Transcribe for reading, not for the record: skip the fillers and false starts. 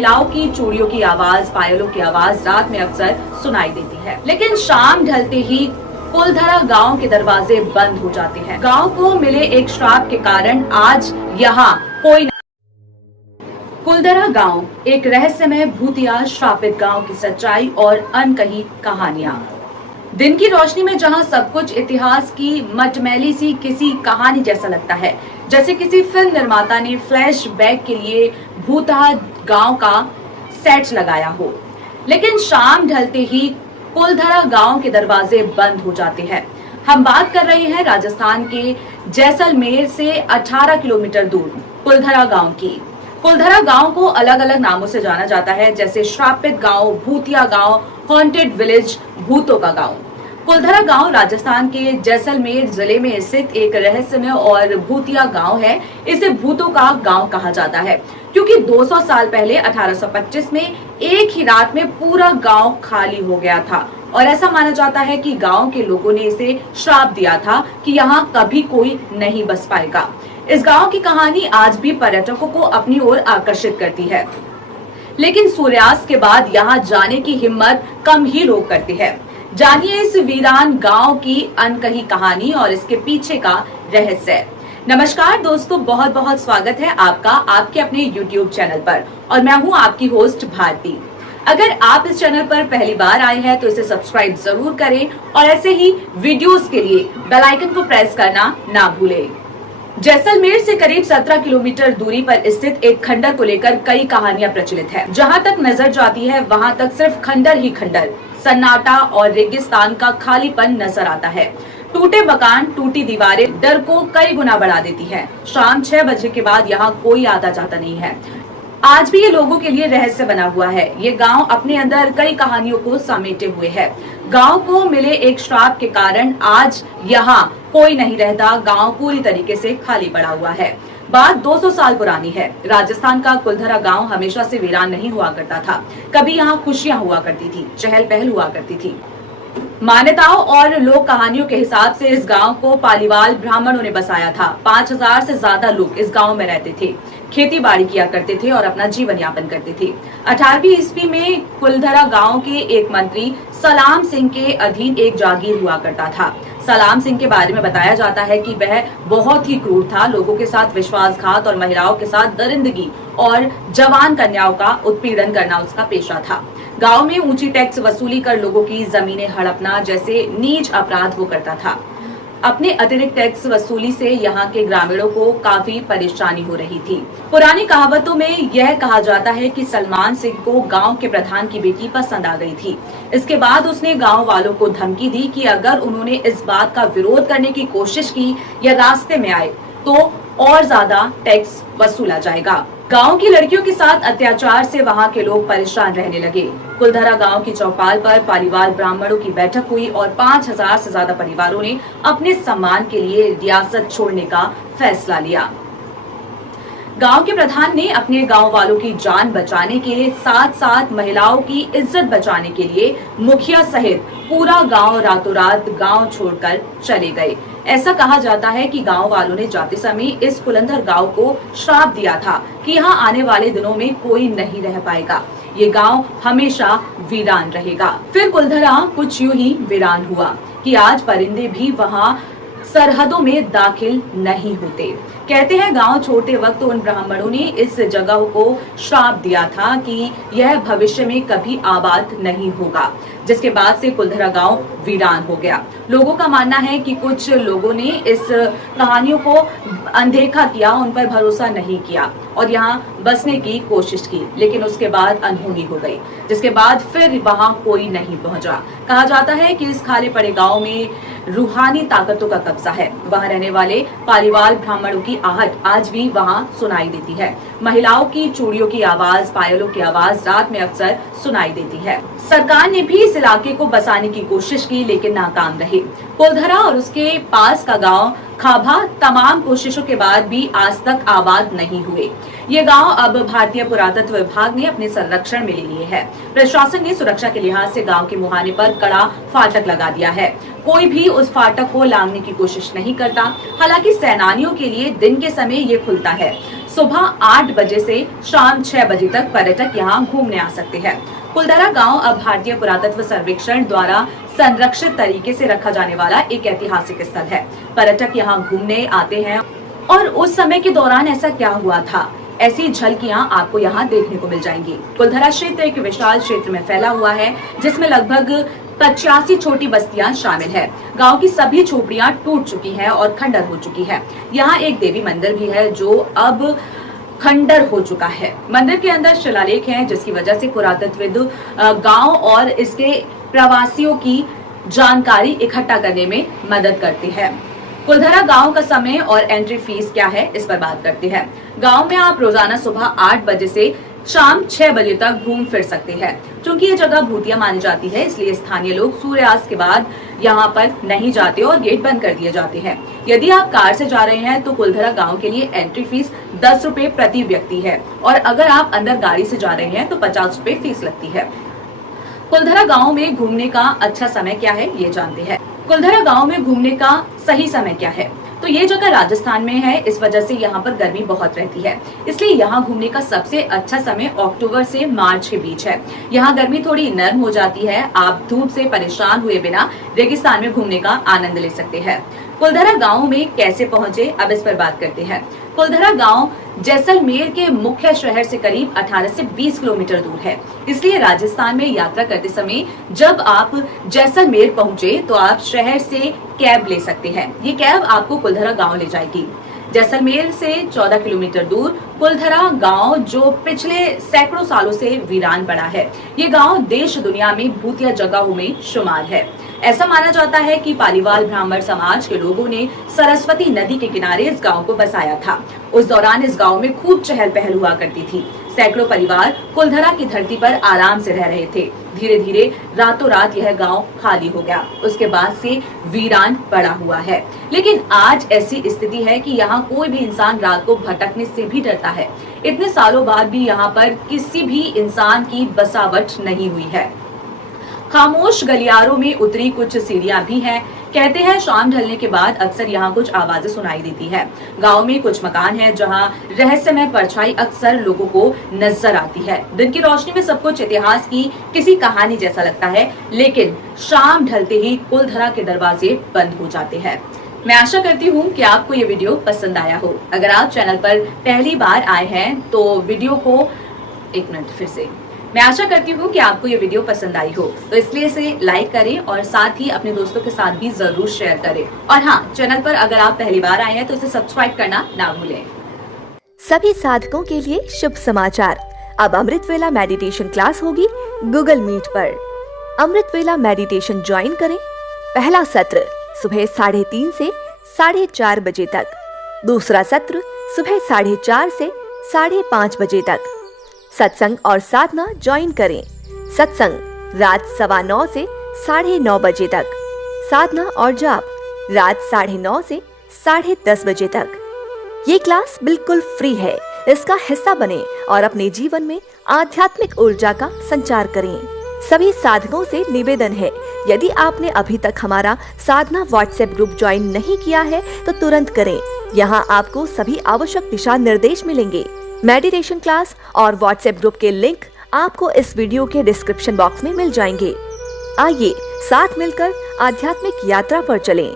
महिलाओं की चूड़ियों की आवाज, पायलों की आवाज रात में अक्सर सुनाई देती है। लेकिन शाम ढलते ही कुलधरा गांव के दरवाजे बंद हो जाते हैं। गांव को मिले एक श्राप के कारण आज यहाँ कोई कुलधरा गांव एक रहस्यमय भूतिया श्रापित गांव की सच्चाई और अनकही कहानियां। दिन की रोशनी में जहां सब कुछ इतिहास की मटमैली सी किसी कहानी जैसा लगता है, जैसे किसी फिल्म निर्माता ने फ्लैशबैक के लिए भूतहा गांव का सेट लगाया हो। लेकिन शाम ढलते ही कुलधरा गांव के दरवाजे बंद हो जाते हैं। हम बात कर रहे हैं राजस्थान के जैसलमेर से 18 किलोमीटर दूर कुलधरा गांव की। कुलधरा गांव को अलग अलग नामों से जाना जाता है, जैसे श्रापित गांव, भूतिया गांव, हॉन्टेड विलेज, भूतों का गांव। कुलधरा गांव राजस्थान के जैसलमेर जिले में स्थित एक रहस्यमय और भूतिया गांव है। इसे भूतों का गांव कहा जाता है क्योंकि 200 साल पहले 1825 में एक ही रात में पूरा गांव खाली हो गया था और ऐसा माना जाता है कि गांव के लोगों ने इसे श्राप दिया था कि यहाँ कभी कोई नहीं बस पाएगा। इस गांव की कहानी आज भी पर्यटकों को अपनी ओर आकर्षित करती है, लेकिन सूर्यास्त के बाद यहाँ जाने की हिम्मत कम ही लोग करते हैं। जानिए इस वीरान गांव की अनकही कहानी और इसके पीछे का रहस्य। नमस्कार दोस्तों, बहुत बहुत स्वागत है आपका आपके अपने YouTube चैनल पर और मैं हूँ आपकी होस्ट भारती। अगर आप इस चैनल पर पहली बार आए हैं तो इसे सब्सक्राइब जरूर करें और ऐसे ही वीडियोस के लिए बेल आइकन को प्रेस करना ना भूलें। जैसलमेर से करीब 17 किलोमीटर दूरी पर स्थित एक खंडर को लेकर कई कहानियां प्रचलित है। जहां तक नजर जाती है वहां तक सिर्फ खंडर ही खंडर, सन्नाटा और रेगिस्तान का खालीपन नजर आता है। टूटे मकान, टूटी दीवारें डर को कई गुना बढ़ा देती है। शाम 6 बजे के बाद यहाँ कोई आता जाता नहीं है। आज भी ये लोगों के लिए रहस्य बना हुआ है। ये गांव अपने अंदर कई कहानियों को समेटे हुए है। गांव को मिले एक श्राप के कारण आज यहाँ कोई नहीं रहता। गांव पूरी तरीके से खाली पड़ा हुआ है। बात 200 साल पुरानी है। राजस्थान का कुलधरा गांव हमेशा से वीरान नहीं हुआ करता था। कभी यहाँ खुशियां हुआ करती थी, चहल पहल हुआ करती थी। मान्यताओं और लोक कहानियों के हिसाब से इस गांव को पालीवाल ब्राह्मणों ने बसाया था। 5000 से ज्यादा लोग इस गांव में रहते थे, खेती बाड़ी किया करते थे और अपना जीवन यापन करते थे। 18वीं ईस्वी में कुलधरा गांव के एक मंत्री सलाम सिंह के अधीन एक जागीर हुआ करता था। सलाम सिंह के बारे में बताया जाता है कि वह बहुत ही क्रूर था। लोगों के साथ विश्वासघात और महिलाओं के साथ दरिंदगी और जवान कन्याओं का उत्पीड़न करना उसका पेशा था। गांव में ऊंची टैक्स वसूली कर लोगों की जमीनें हड़पना जैसे नीच अपराध वो करता था। अपने अतिरिक्त टैक्स वसूली से यहाँ के ग्रामीणों को काफी परेशानी हो रही थी। पुरानी कहावतों में यह कहा जाता है कि सलमान सिंह को गांव के प्रधान की बेटी पसंद आ गई थी। इसके बाद उसने गांव वालों को धमकी दी कि अगर उन्होंने इस बात का विरोध करने की कोशिश की या रास्ते में आए तो और ज्यादा टैक्स वसूला जाएगा। गांव की लड़कियों के साथ अत्याचार से वहां के लोग परेशान रहने लगे। कुलधरा गांव की चौपाल पर पालीवाल ब्राह्मणों की बैठक हुई और 5000 से ज्यादा परिवारों ने अपने सम्मान के लिए रियासत छोड़ने का फैसला लिया। गांव के प्रधान ने अपने गांव वालों की जान बचाने के साथ साथ महिलाओं की इज्जत बचाने के लिए मुखिया सहित पूरा गांव रातों रात गांव छोड़कर चले गए। ऐसा कहा जाता है कि गांव वालों ने जाते समय इस कुलंधर गांव को श्राप दिया था कि यहाँ आने वाले दिनों में कोई नहीं रह पाएगा। ये गांव हमेशा वीरान रहेगा। फिर कुलधरा कुछ यूं ही वीरान हुआ कि आज परिंदे भी वहाँ सरहदों में दाखिल नहीं होते। कहते हैं गांव छोड़ते वक्त उन ब्राह्मणों ने इस जगह को श्राप दिया था कि यह भविष्य में कभी आबाद नहीं होगा, जिसके बाद से कुलधरा गांव वीरान हो गया। लोगों का मानना है कि कुछ लोगों ने इस कहानियों को अनदेखा किया, उन पर भरोसा नहीं किया और यहाँ बसने की कोशिश की, लेकिन उसके बाद अनहोनी हो गई, जिसके बाद फिर वहाँ कोई नहीं पहुंचा। कहा जाता है कि इस खाली पड़े गांव में रूहानी ताकतों का कब्जा है। वहाँ रहने वाले पालीवाल ब्राह्मणों की आहट आज भी वहाँ सुनाई देती है। महिलाओं की चूड़ियों की आवाज, पायलों की आवाज रात में अक्सर सुनाई देती है। सरकार ने भी इस इलाके को बसाने की कोशिश की, लेकिन नाकाम रही। कुलधरा और उसके पास का गांव खाभा तमाम कोशिशों के बाद भी आज तक आबाद नहीं हुए। ये गांव अब भारतीय पुरातत्व विभाग ने अपने संरक्षण में ले लिए है। प्रशासन ने सुरक्षा के लिहाज से गांव के मुहाने पर कड़ा फाटक लगा दिया है। कोई भी उस फाटक को लांघने की कोशिश नहीं करता। हालांकि सैलानियों के लिए दिन के समय ये खुलता है। सुबह 8 बजे से शाम 6 बजे तक पर्यटक यहाँ घूमने आ सकते हैं। कुलधरा गांव अब भारतीय पुरातत्व सर्वेक्षण द्वारा संरक्षित तरीके से रखा जाने वाला एक ऐतिहासिक स्थल है। पर्यटक यहाँ घूमने आते हैं और उस समय के दौरान ऐसा क्या हुआ था, ऐसी झलकियां आपको यहाँ देखने को मिल जाएंगी। कुलधरा क्षेत्र एक विशाल क्षेत्र में फैला हुआ है जिसमें लगभग 85 छोटी बस्तियां शामिल है। गांव की सभी झोपड़ियां टूट चुकी हैं और खंडर हो चुकी है। यहाँ एक देवी मंदिर भी है जो अब खंडर हो चुका है। मंदिर के अंदर शिलालेख हैं जिसकी वजह से पुरातत्वविद गांव और इसके प्रवासियों की जानकारी इकट्ठा करने में मदद करते हैं। कुलधरा गांव का समय और एंट्री फीस क्या है, इस पर बात करते हैं। गांव में आप रोजाना सुबह 8 बजे से शाम 6 बजे तक घूम फिर सकते हैं। क्योंकि ये जगह भूतिया मानी जाती है, इसलिए स्थानीय लोग सूर्यास्त के बाद यहाँ पर नहीं जाते और गेट बंद कर दिए जाते हैं। यदि आप कार से जा रहे हैं तो कुलधरा गांव के लिए एंट्री फीस 10 रुपए प्रति व्यक्ति है और अगर आप अंदर गाड़ी से जा रहे हैं तो 50 रुपए फीस लगती है। कुलधरा गांव में घूमने का अच्छा समय क्या है, ये जानते हैं। कुलधरा गांव में घूमने का सही समय क्या है, तो ये जगह राजस्थान में है, इस वजह से यहाँ पर गर्मी बहुत रहती है, इसलिए यहाँ घूमने का सबसे अच्छा समय अक्टूबर से मार्च के बीच है। यहाँ गर्मी थोड़ी नर्म हो जाती है, आप धूप से परेशान हुए बिना रेगिस्तान में घूमने का आनंद ले सकते हैं। कुलधरा गांव में कैसे पहुंचे, अब इस पर बात करते हैं। कुलधरा गांव जैसलमेर के मुख्य शहर से करीब 18 से 20 किलोमीटर दूर है, इसलिए राजस्थान में यात्रा करते समय जब आप जैसलमेर पहुंचे तो आप शहर से कैब ले सकते हैं। ये कैब आपको कुलधरा गांव ले जाएगी। जैसलमेर से 14 किलोमीटर दूर कुलधरा गांव जो पिछले सैकड़ों सालों से वीरान पड़ा है। ये गांव देश दुनिया में भूतिया जगहों में शुमार है। ऐसा माना जाता है कि पालीवाल ब्राह्मण समाज के लोगों ने सरस्वती नदी के किनारे इस गांव को बसाया था। उस दौरान इस गांव में खूब चहल पहल हुआ करती थी। सैकड़ों परिवार कुलधरा की धरती पर आराम से रह रहे थे। धीरे धीरे रातों रात यह गांव खाली हो गया, उसके बाद से वीरान पड़ा हुआ है। लेकिन आज ऐसी स्थिति है कि यहाँ कोई भी इंसान रात को भटकने से भी डरता है। इतने सालों बाद भी यहाँ पर किसी भी इंसान की बसावट नहीं हुई है। खामोश गलियारों में उतरी कुछ सीढ़ियां भी हैं। कहते हैं शाम ढलने के बाद अक्सर यहाँ कुछ आवाजें सुनाई देती है। गांव में कुछ मकान हैं जहां रहस्यमय परछाई अक्सर लोगों को नजर आती है। दिन की रोशनी में सब कुछ इतिहास की किसी कहानी जैसा लगता है, लेकिन शाम ढलते ही कुलधरा के दरवाजे बंद हो जाते हैं। मैं आशा करती हूँ कि आपको ये वीडियो पसंद आया हो। अगर आप चैनल पर पहली बार आए हैं तो वीडियो को मैं आशा करती हूँ कि आपको ये वीडियो पसंद आई हो, तो इसलिए इसे लाइक करें और साथ ही अपने दोस्तों के साथ भी जरूर शेयर करें। और हाँ, चैनल पर अगर आप पहली बार आए हैं तो इसे सब्सक्राइब करना ना भूलें। सभी साधकों के लिए शुभ समाचार। अब अमृत वेला मेडिटेशन क्लास होगी गूगल मीट पर। अमृत वेला मेडिटेशन ज्वाइन करें। पहला सत्र सुबह 3:30 से 4:30 बजे तक, दूसरा सत्र सुबह 4:30 से 5:30 बजे तक। सत्संग और साधना ज्वाइन करें। सत्संग रात 9:15 से 9:30 बजे तक, साधना और जाप रात 9:30 से 10:30 बजे तक। ये क्लास बिल्कुल फ्री है, इसका हिस्सा बने और अपने जीवन में आध्यात्मिक ऊर्जा का संचार करें। सभी साधकों से निवेदन है, यदि आपने अभी तक हमारा साधना व्हाट्सएप ग्रुप ज्वाइन नहीं किया है तो तुरंत करें। यहाँ आपको सभी आवश्यक दिशा निर्देश मिलेंगे। मेडिटेशन क्लास और व्हाट्सएप ग्रुप के लिंक आपको इस वीडियो के डिस्क्रिप्शन बॉक्स में मिल जाएंगे। आइए साथ मिलकर आध्यात्मिक यात्रा पर चलें।